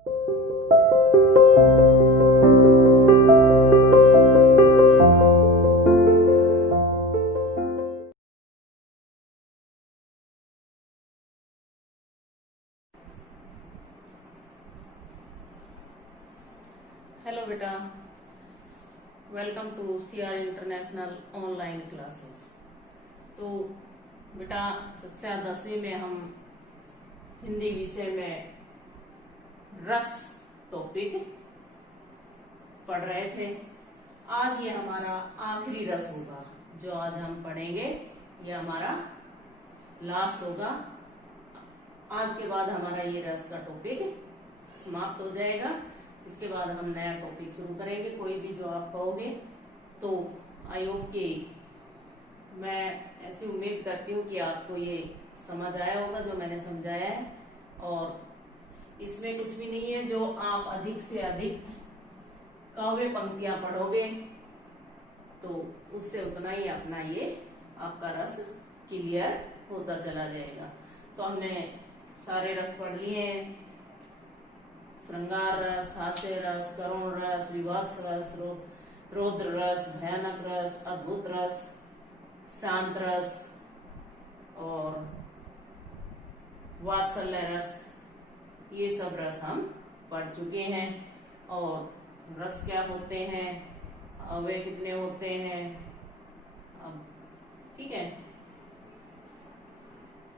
Hello बेटा, welcome to CR international online classes. तो बेटा, कक्षा 10वीं में हम हिंदी विषय में रस टॉपिक पढ़ रहे थे। आज ये हमारा आखिरी रस होगा जो आज हम पढ़ेंगे। ये हमारा लास्ट होगा। आज के बाद हमारा ये रस का टॉपिक समाप्त हो जाएगा। इसके बाद हम नया टॉपिक शुरू करेंगे, कोई भी जो आप कहोगे। तो आई होप कि मैं ऐसी उम्मीद करती हूँ कि आपको ये समझ आया होगा जो मैंने समझाया है, और इसमें कुछ भी नहीं है। जो आप अधिक से अधिक काव्य पंक्तियां पढ़ोगे तो उससे उतना ही अपना ये आपका रस क्लियर होता चला जाएगा। तो हमने सारे रस पढ़ लिए हैं: श्रृंगार रस, हास्य रस, करुण रस, विवात्स रस, रौद्र रस, भयानक रस, अद्भुत रस, शांत रस और वात्सल्य रस। ये सब रस हम पढ़ चुके हैं। और रस क्या होते हैं, वे कितने होते हैं, अब ठीक है।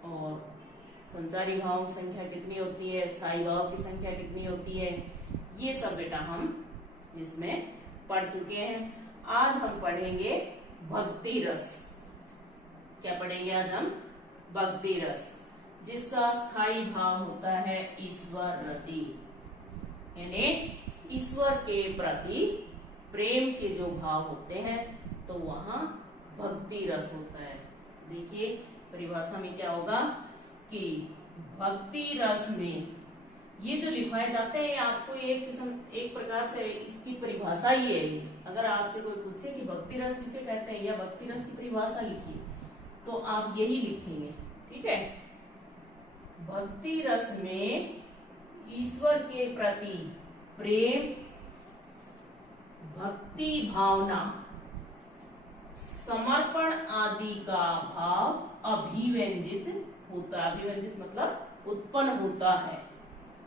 और संचारी भाव की संख्या कितनी होती है, स्थायी भाव की संख्या कितनी होती है, ये सब बेटा हम इसमें पढ़ चुके हैं। आज हम पढ़ेंगे भक्ति रस। क्या पढ़ेंगे आज हम? भक्ति रस, जिसका स्थायी भाव होता है ईश्वर रति, यानी ईश्वर के प्रति प्रेम के जो भाव होते हैं तो वहां भक्ति रस होता है। देखिए परिभाषा में क्या होगा कि भक्ति रस में ये जो लिखवाए जाते हैं आपको एक प्रकार से इसकी परिभाषा ही है। अगर आपसे कोई पूछे कि भक्ति रस किसे कहते हैं या भक्ति रस की परिभाषा लिखिए तो आप यही लिखेंगे, ठीक है। भक्ति रस में ईश्वर के प्रति प्रेम, भक्ति भावना, समर्पण आदि का भाव अभिव्यंजित होता है। अभिव्यंजित मतलब उत्पन्न होता है,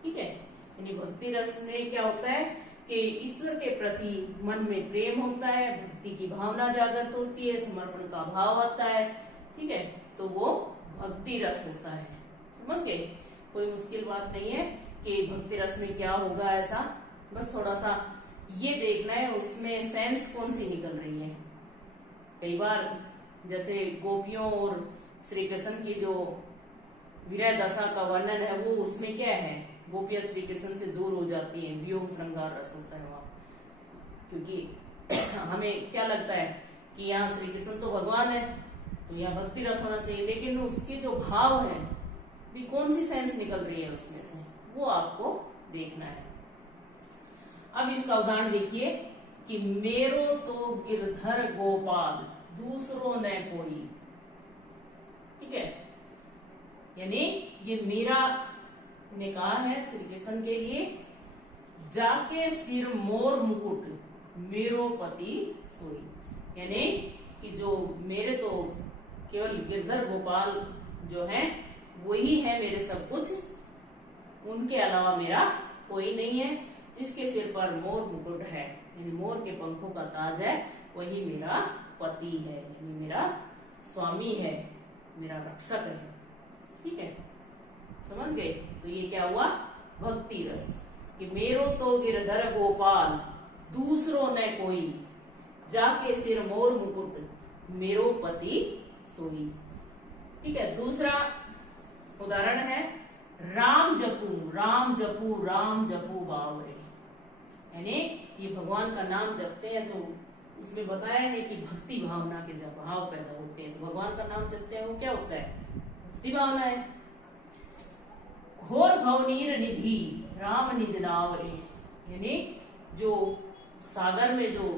ठीक है। यानी भक्ति रस में क्या होता है कि ईश्वर के प्रति मन में प्रेम होता है, भक्ति की भावना जागृत होती है, समर्पण का भाव आता है, ठीक है। तो वो भक्ति रस होता है। समझ गए? कोई मुश्किल बात नहीं है कि भक्ति रस में क्या होगा ऐसा, बस थोड़ा सा ये देखना है उसमें सेंस कौन सी निकल रही है। कई बार जैसे गोपियों और श्री कृष्ण की जो विरह दशा का वर्णन है वो उसमें क्या है, गोपियां श्री कृष्ण से दूर हो जाती हैं, वियोग श्रृंगार रस होता है वहां। क्योंकि हमें क्या लगता है कि यहाँ श्री कृष्ण तो भगवान है तो यहाँ भक्ति रस होना चाहिए, लेकिन उसके जो भाव है भी कौन सी सेंस निकल रही है उसमें से, वो आपको देखना है। अब इसका उदाहरण देखिए कि मेरो तो गिरधर गोपाल दूसरों न कोई, ठीक है। यानी ये मीरा ने कहा है श्री कृष्ण के लिए, जाके सिर मोर मुकुट मेरो पति सोई, यानी कि जो मेरे तो केवल गिरधर गोपाल जो है वही है मेरे सब कुछ, उनके अलावा मेरा कोई नहीं है। जिसके सिर पर मोर मुकुट है यानी मोर के पंखों का ताज है, वही मेरा पति है, यानी मेरा स्वामी है, मेरा रक्षक है, ठीक है। समझ गए? तो ये क्या हुआ? भक्ति रस कि मेरो तो गिरधर गोपाल दूसरों न कोई, जाके सिर मोर मुकुट मेरो पति सोई, ठीक है। दूसरा उदाहरण है राम जपू राम जपू राम जपू बावरे, यानी ये भगवान का नाम जपते हैं तो उसमें बताया है कि भक्ति भावना के जब भाव पैदा होते हैं तो भगवान का नाम जपते हैं वो क्या होता है? भक्ति भावना है। घोर भवनीर निधि राम निज नाव रे, यानी जो सागर में जो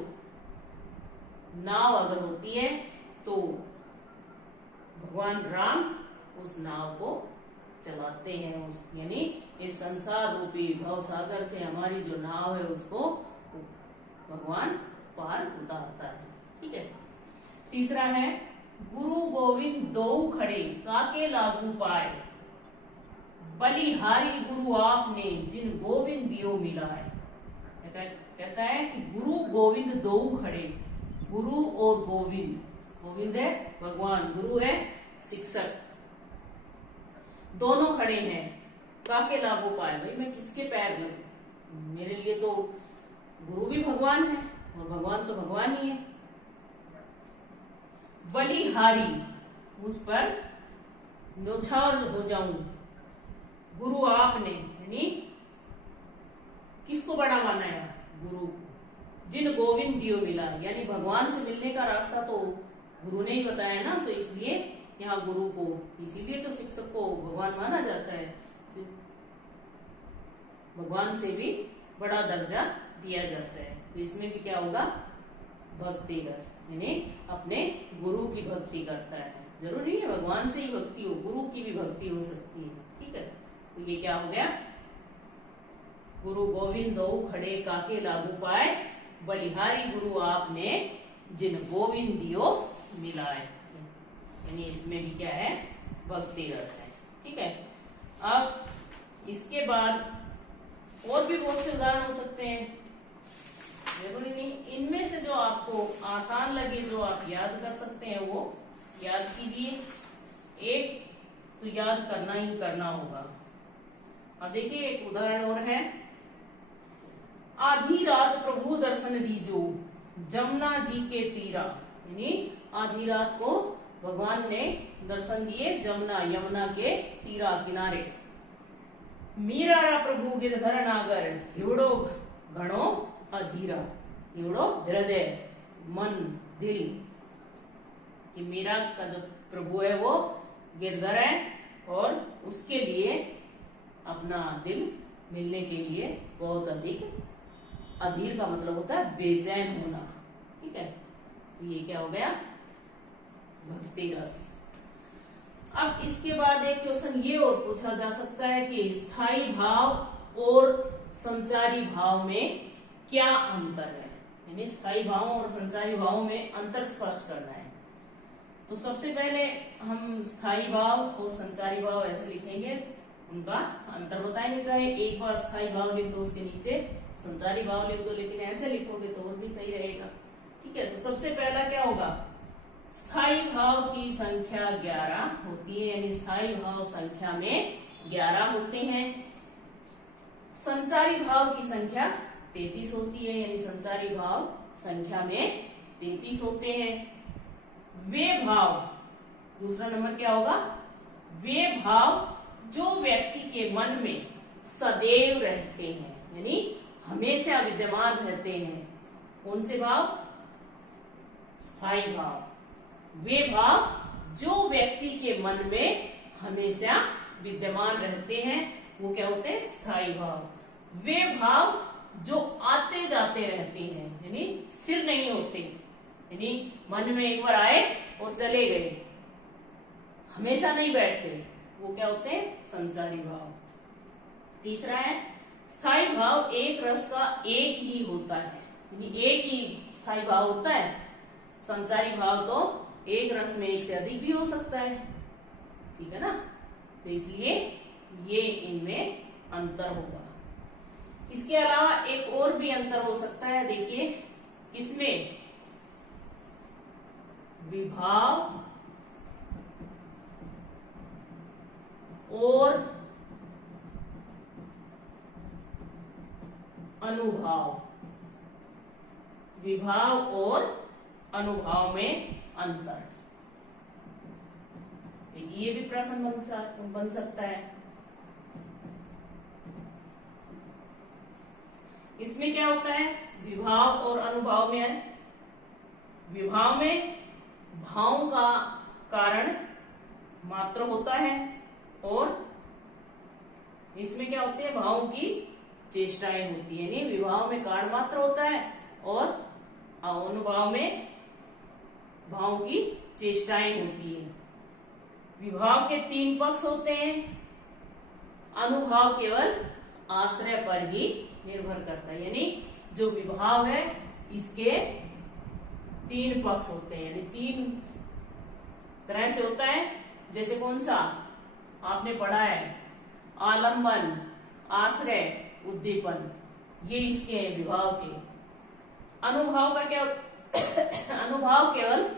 नाव अगर होती है तो भगवान राम उस नाव को चलाते हैं यानी इस संसार रूपी भव सागर से हमारी जो नाव है उसको भगवान पार उतारता है। ठीक है। तीसरा है गुरु गोविंद दो खड़े काके लागू पाए, बलिहारी गुरु आपने जिन गोविंद दियो मिलाए। कहता है कि गुरु गोविंद दो खड़े, गुरु और गोविंद, गोविंद है भगवान, गुरु है शिक्षक, दोनों खड़े हैं। काके लागू पाए, भाई मैं किसके पैर लगूं? मेरे लिए तो गुरु भी भगवान है और भगवान तो भगवान ही है। बलिहारी, उस पर न्योछावर हो जाऊं। गुरु आपने, यानी किसको बड़ा माना है? गुरु। जिन गोविंद दियो मिला, यानी भगवान से मिलने का रास्ता तो गुरु ने ही बताया ना, तो इसलिए यहाँ गुरु को, इसीलिए तो शिक्षक को भगवान माना जाता है। भगवान से भी बड़ा दर्जा दिया जाता है। तो इसमें भी क्या होगा? भक्ति रस, यानी अपने गुरु की भक्ति करता है। जरूरी है भगवान से ही भक्ति हो, गुरु की भी भक्ति हो सकती है। ठीक है। तो ये क्या हो गया? गुरु गोविंद दो खड़े काके लागू पाए, बलिहारी गुरु आपने जिन गोविंद दियो मिलाए। यानी इसमें भी क्या है? भक्ति रस है। ठीक है। अब इसके बाद और भी बहुत से उदाहरण हो सकते हैं, जरूरी नहीं। इनमें से जो आपको आसान लगे, जो आप याद कर सकते हैं, वो याद कीजिए। एक तो याद करना ही करना होगा। अब देखिए एक उदाहरण और है। आधी रात प्रभु दर्शन दीजो, जमुना जी के तीरा। यानी आधी रात को भगवान ने दर्शन दिए जमुना, यमुना के तीरा किनारे। मीरा प्रभु गिरधर नागर, हिवड़ो घणो अधीरा। हिवड़ो हृदय, मन, दिल। कि मीरा का जो प्रभु है वो गिरधर है और उसके लिए अपना दिल मिलने के लिए बहुत अधिक, अधीर का मतलब होता है बेचैन होना। ठीक है। तो ये क्या हो गया? भक्ति रस। अब इसके बाद एक क्वेश्चन ये और पूछा जा सकता है कि स्थायी भाव और संचारी भाव में क्या अंतर है? यानी स्थायी भावों और संचारी भावों में अंतर स्पष्ट करना है। तो सबसे पहले हम स्थायी भाव और संचारी भाव ऐसे लिखेंगे, उनका अंतर बताएंगे। चाहे एक बार स्थायी भाव लिख दो, उसके नीचे संचारी भाव लिख दो, लेकिन ऐसे लिखोगे तो और भी सही रहेगा। ठीक है। तो सबसे पहला क्या होगा? स्थायी भाव की संख्या 11 होती है, यानी स्थायी भाव संख्या में 11 होते हैं। संचारी भाव की संख्या 33 होती है, यानी संचारी भाव संख्या में 33 होते हैं। वे भाव, दूसरा नंबर क्या होगा? वे भाव जो व्यक्ति के मन में सदैव रहते हैं, यानी हमेशा विद्यमान रहते हैं। कौन से भाव? स्थायी भाव। वे भाव जो व्यक्ति के मन में हमेशा विद्यमान रहते हैं, वो क्या होते हैं? स्थायी भाव। वे भाव जो आते जाते रहते हैं, यानी स्थिर नहीं होते, यानी मन में एक बार आए और चले गए, हमेशा नहीं बैठते, वो क्या होते हैं? संचारी भाव। तीसरा है स्थायी भाव एक रस का एक ही होता है, यानी एक ही स्थायी भाव होता है। संचारी भाव तो एक रस में एक से अधिक भी हो सकता है। ठीक है ना। तो इसलिए ये इनमें अंतर होगा। इसके अलावा एक और भी अंतर हो सकता है। देखिए किसमें? विभाव और अनुभाव। विभाव और अनुभाव में अंतर, ये भी प्रश्न बन सकता है। इसमें क्या होता है? विभाव और अनुभाव में, विभाव में भाव का कारण मात्र होता है और इसमें क्या होते हैं? भाव की चेष्टाएं होती है। यानी विभाव में कारण मात्र होता है और अनुभाव में भाव की चेष्टाएं होती है। विभाव के 3 पक्ष होते हैं, अनुभाव केवल आश्रय पर ही निर्भर करता है, यानी जो विभाव है इसके तीन पक्ष होते हैं, यानी तीन तरह से होता है। जैसे कौन सा आपने पढ़ा है, आलंबन, आश्रय, उद्दीपन, ये इसके हैं विभाव के। अनुभाव का क्या अनुभाव केवल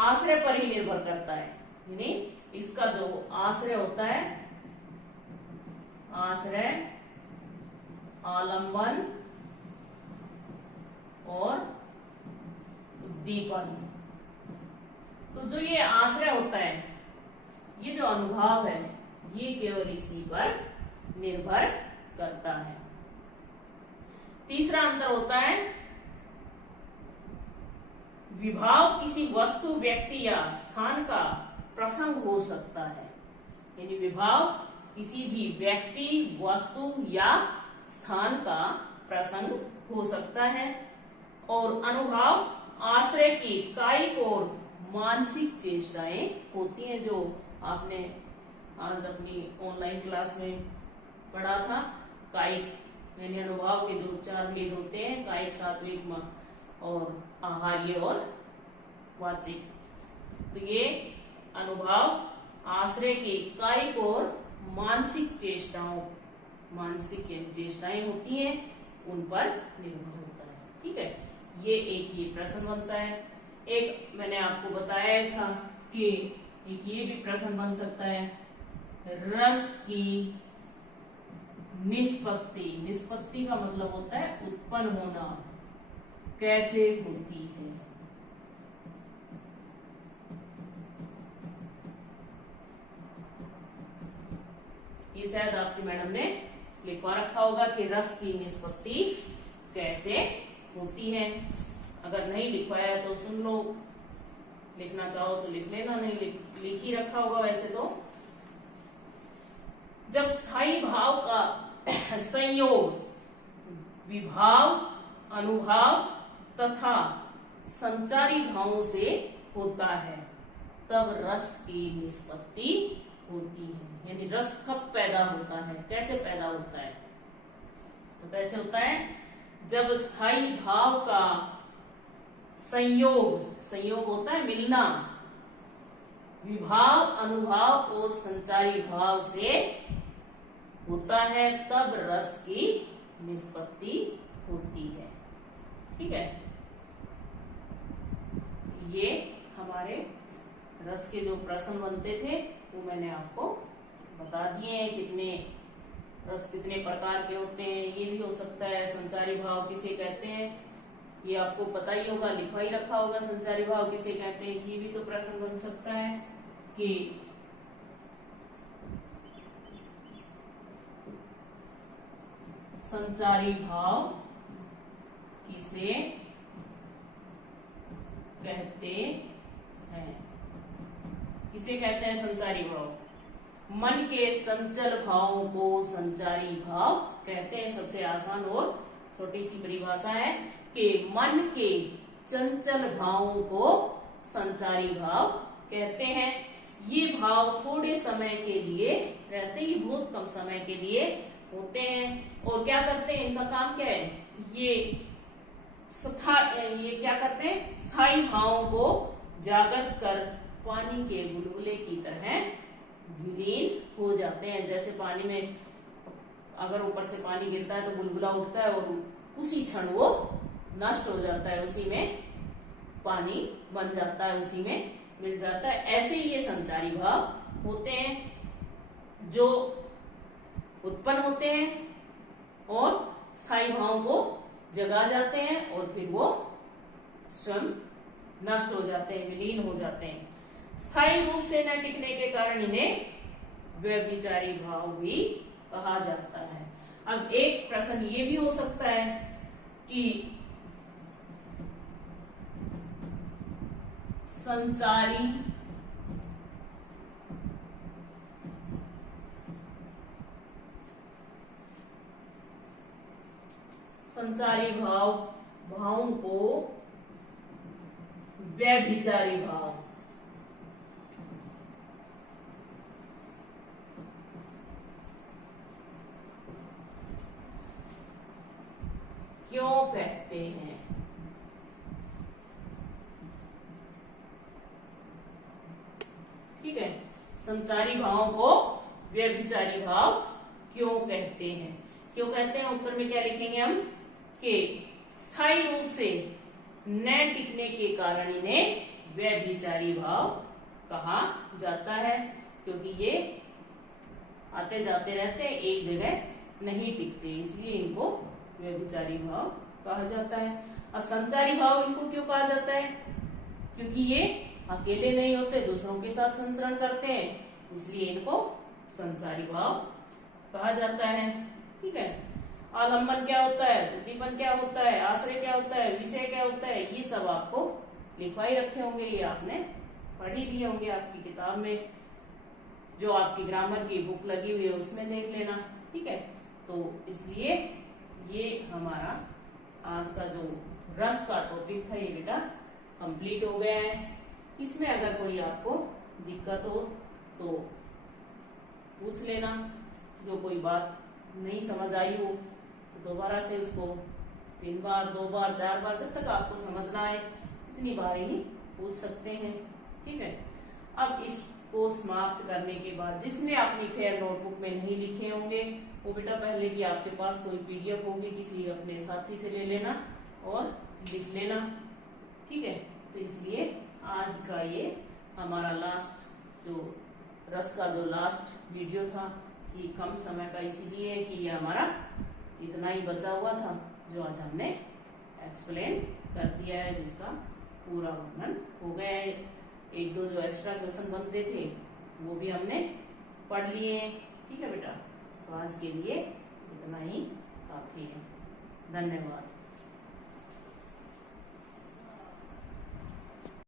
आश्रय पर ही निर्भर करता है, यानी इसका जो आश्रय होता है, आश्रय, आलंबन और उद्दीपन। तो जो ये आश्रय होता है, ये जो अनुभाव है, ये केवल इसी पर निर्भर करता है। तीसरा अंतर होता है, विभाव किसी वस्तु, व्यक्ति या स्थान का प्रसंग हो सकता है, यानी विभाव किसी भी व्यक्ति, वस्तु या स्थान का प्रसंग हो सकता है। और अनुभाव आश्रय की कायिक और मानसिक चेष्टाएं होती हैं, जो आपने आज अपनी ऑनलाइन क्लास में पढ़ा था। कायिक यानी अनुभाव के जो चार भेद होते हैं, कायिक, सात्विक और आहार्य और वाचिक। तो ये अनुभाव आश्रय की कायिक और मानसिक चेष्टाएं होती हैं, उन पर निर्भर होता है। ठीक है, ये एक ही प्रश्न बनता है। एक मैंने आपको बताया था कि एक ये भी प्रश्न बन सकता है, रस की निष्पत्ति का मतलब होता है उत्पन्न होना, कैसे होती है। ये शायद आपकी मैडम ने लिखवा रखा होगा कि रस की निष्पत्ति कैसे होती है। अगर नहीं लिखवाया है तो सुन लो, लिखना चाहो तो लिख लेना, नहीं लिख ही रखा होगा वैसे तो। जब स्थायी भाव का संयोग विभाव, अनुभाव तथा संचारी भावों से होता है, तब रस की निष्पत्ति होती है। यानी रस कब पैदा होता है, कैसे पैदा होता है? तो कैसे होता है, जब स्थायी भाव का संयोग होता है मिलना, विभाव, अनुभाव और संचारी भाव से होता है, तब रस की निष्पत्ति होती है। ठीक है, ये हमारे रस के जो प्रश्न बनते थे वो मैंने आपको बता दिए हैं। कितने रस कितने प्रकार के होते हैं, ये भी हो सकता है। संचारी भाव किसे कहते हैं, ये आपको पता ही होगा, लिखवा ही रखा होगा। संचारी भाव किसे कहते हैं, ये भी तो प्रश्न बन सकता है कि संचारी भाव किसे कहते हैं। किसे कहते हैं संचारी भाव? मन के चंचल भावों को संचारी भाव कहते हैं। सबसे आसान और छोटी सी परिभाषा है कि मन के चंचल भावों को संचारी भाव कहते हैं। ये भाव थोड़े समय के लिए रहते ही, बहुत कम समय के लिए होते हैं। और क्या करते हैं, इनका काम क्या है, ये क्या करते हैं, स्थायी भावों को जागृत कर पानी के बुलबुले की तरह विलीन हो जाते हैं। जैसे पानी में अगर ऊपर से पानी गिरता है तो बुलबुला उठता है और उसी क्षण वो नष्ट हो जाता है, उसी में पानी बन जाता है, उसी में मिल जाता है। ऐसे ही ये संचारी भाव होते हैं जो उत्पन्न होते हैं और स्थायी भावों को जगा जाते हैं और फिर वो स्वयं नष्ट हो जाते हैं, विलीन हो जाते हैं। स्थायी रूप से न टिकने के कारण इन्हें व्यभिचारी भाव भी कहा जाता है। अब एक प्रश्न ये भी हो सकता है कि संचारी भावों को व्यभिचारी भाव क्यों कहते हैं। ठीक है, संचारी भावों को व्यभिचारी भाव क्यों कहते हैं। क्यों कहते हैं, उत्तर में क्या लिखेंगे हम कि स्थायी रूप से न टिकने के कारण इन्हें व्यभिचारी भाव कहा जाता है, क्योंकि ये आते जाते रहते हैं, एक जगह नहीं टिकते, इसलिए इनको व्यभिचारी भाव कहा जाता है। अब संचारी भाव इनको क्यों कहा जाता है, क्योंकि ये अकेले नहीं होते, दूसरों के साथ संचरण करते हैं, इसलिए इनको संचारी भाव कहा जाता है। ठीक है, आलंबन क्या होता है, उद्दीपन क्या होता है, आश्रय क्या होता है, विषय क्या होता है, ये सब आपको लिखवाई रखे होंगे, ये आपने पढ़ ही लिए होंगे आपकी किताब में, जो आपकी ग्रामर की बुक लगी हुई है उसमें देख लेना। ठीक है, तो इसलिए ये हमारा आज का जो रस का टॉपिक था ये बेटा कंप्लीट हो गया है। इसमें अगर कोई आपको दिक्कत हो तो पूछ लेना, जो कोई बात नहीं समझ आई हो तो दोबारा से उसको 3 बार 2 बार 4 बार जब तक आपको समझना आए इतनी बार ही पूछ सकते हैं। ठीक है, अब इसको समाप्त करने के बाद जिसने अपनी फेयर नोटबुक में नहीं लिखे होंगे वो बेटा पहले की आपके पास कोई पीडीएफ होगी, किसी अपने साथी से ले लेना और लिख लेना। ठीक है, तो इसलिए आज का ये हमारा लास्ट जो रस का जो लास्ट वीडियो था, ये कम समय का इसलिए कि ये हमारा इतना ही बचा हुआ था जो आज हमने एक्सप्लेन कर दिया है, जिसका पूरा वर्णन हो गया है। 1-2 जो एक्स्ट्रा क्वेश्चन बनते थे वो भी हमने पढ़ लिए हैं। ठीक है बेटा, तो आज के लिए इतना ही काफी है। धन्यवाद।